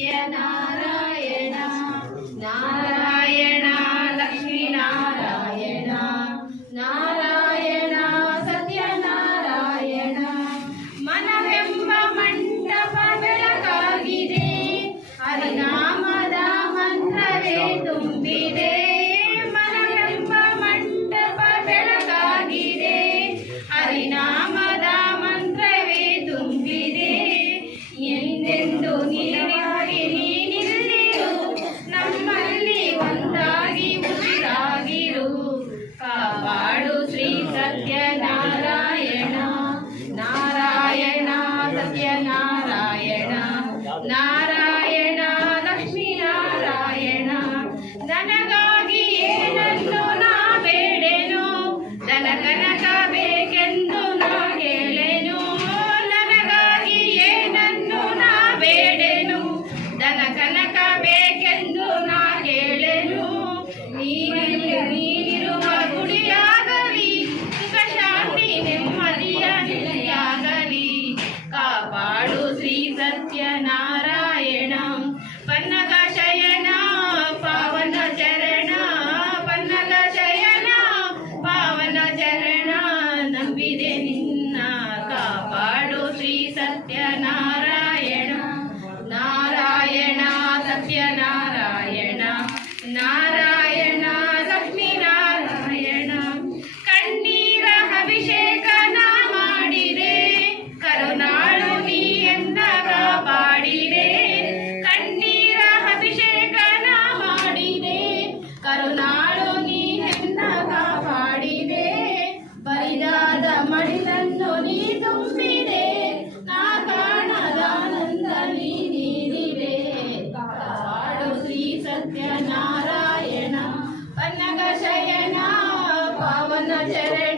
ಸತ್ಯನಾರಾಯಣ ನಾರಾಯಣ ಲಕ್ಷ್ಮೀ ನಾರಾಯಣ ನಾರಾಯಣ ಸತ್ಯನಾರಾಯಣ ಮನವೆಂಬ ಮಂಟಪ ಬೆಳಕಾಗಿದೆ ಹರಿನಾಮದ ಮಂತ್ರವೇ ತುಂಬಿದೆ ಮನವೆಂಬ ಮಂಟಪ ಬೆಳಕಾಗಿದೆ ಹರಿನಾಮದ ಮಂತ್ರವೇ ತುಂಬಿದೆ ಎಂದೆಂದು ನೀರಾಗಿ ನೀನಿಲ್ಲಿರು ನಮ್ಮಲ್ಲಿ ಒಂದಾಗಿ ಉಸಿರಾಗಿರು ಕಾಪಾಡು ಶ್ರೀ ಸತ್ಯನಾರಾಯಣ ನಾರಾಯಣ ಸತ್ಯನಾರಾಯಣ ನಾರಾಯಣ ಲಕ್ಷ್ಮೀ ನಾರಾಯಣ ನನಗಾಗಿ ಏನನ್ನು ನಾ ಬೇಡೆನು ದನ ಕನಕ ಬೇಕೆಂದು ನಾ ಕೇಳೆನು ನನಗಾಗಿ ಏನನ್ನು ನಾ ಬೇಡೆನು ದನ ಕನಕ ಬೇಕೆಂದು ನಾ ಕೇಳೆನು ನೀನಿರುವ ಗುಡಿಯಾಗಲಿ ಸುಖ ಶಾಂತಿ ನೆಮ್ಮದಿಯ ನೆಲೆಯಾಗಲಿ ಕಾಪಾಡು ಶ್ರೀ ಸತ್ಯನಾರಾಯಣ ಪನ್ನಗ ಶಯನ ಪಾವನ ಚರಣ ಪನ್ನಗ ಶಯನ ಪಾವನ ಚರಣ ನಂಬಿದೆ ನಿನ್ನ ಕಾಪಾಡು ಶ್ರೀ ಸತ್ಯನಾರಾಯಣ ನಾರಾಯಣ ಸತ್ಯನಾರಾಯಣ ನಾರಾಯಣ ಲಕ್ಷ್ಮೀ ನಾರಾಯಣ ಕಣ್ಣೀರ ಅಭಿಷೇಕನ ಮಾಡಿದೆ ಕರುನಾಳು ನೀ ಎಂದ ಕಾಪಾಡಿದೆ ಕಣ್ಣೀರ ಅಭಿಷೇಕನ ಮಾಡಿದೆ ಕರುನಾಳು ನೀ ಎಂದ ಕಾಪಾಡಿದೆ ಬರಿದಾದ ಮಡಿಲನ್ನು ನೀ ತುಂಬಿದೆ ನಾ ಕಾಣದಾನಂದ ನೀ ನೀಡಿದೆ ಕಾಪಾಡು ಶ್ರೀ ಸತ್ಯನಾರಾಯಣ ಪನ್ನಗ ಶಯನ ಪಾವನ ಚರಣ